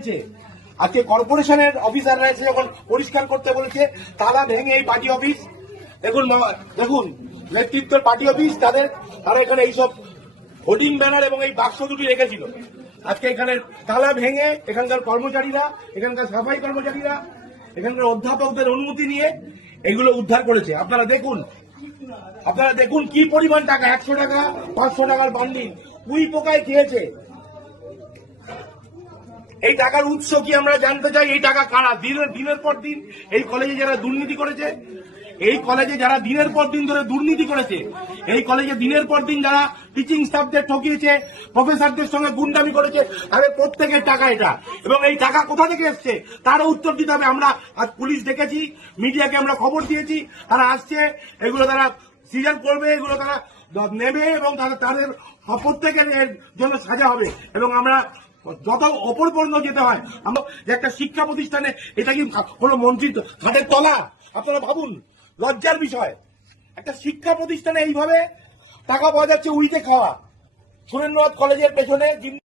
হয়েছে। আজকে কর্পোরেশনের অফিসাররা এসে যখন পরিষ্কার করতে বলেছে, তালা ভেঙে এই পার্টি অফিস, দেখুন দেখুন নেতৃত্বের পার্টি অফিস, তারা এখানে এইসব হোর্ডিং ব্যানার এবং এই বাক্স দুটি রেখেছিল। আজকে এখানে তালা ভেঙে এখানকার কর্মচারীরা, এখানকার সাফাই কর্মচারীরা, এখানকার অধ্যাপকদের অনুমতি নিয়ে এগুলো উদ্ধার করেছে। আপনারা দেখুন কি পরিমাণ টাকা, 100 টাকা 500 টাকার বান্ডিল উই পোকায় খেয়েছে। এই টাকার উৎস কি আমরা জানতে চাই। এই টাকা কারা? দিনের পর দিন এই কলেজে যারা দুর্নীতি করেছে, এই কলেজে যারা দিনের পর দিন ধরে দুর্নীতি করেছে, এই কলেজে দিনের পর দিন যারা টিচিং স্টাফদের ঠকিয়েছে, প্রফেসরদের সঙ্গে গুন্ডামি করেছে, তাদের প্রত্যেকের টাকা এটা। এবং এই টাকা কোথা থেকে এসছে তারও উত্তর দিতে হবে। আমরা আজ পুলিশ দেখেছি, মিডিয়াকে আমরা খবর দিয়েছি, তারা আসছে, এগুলো তারা সিজন করবে, এগুলো তারা নেবে এবং তাদের প্রত্যেকের জন্য সাজা হবে। এবং আমরা যত অপর পর্যন্ত যেতে হয়, আমরা যে একটা শিক্ষা প্রতিষ্ঠানে, এটা কি কোনো মন্ত্রীর হাতের তলা? আপনারা ভাবুন, লজ্জার বিষয়। একটা শিক্ষা প্রতিষ্ঠানে এইভাবে টাকা পাওয়া যাচ্ছে উইতে খাওয়া। সুরেন্দ্রনাথ কলেজের পেছনে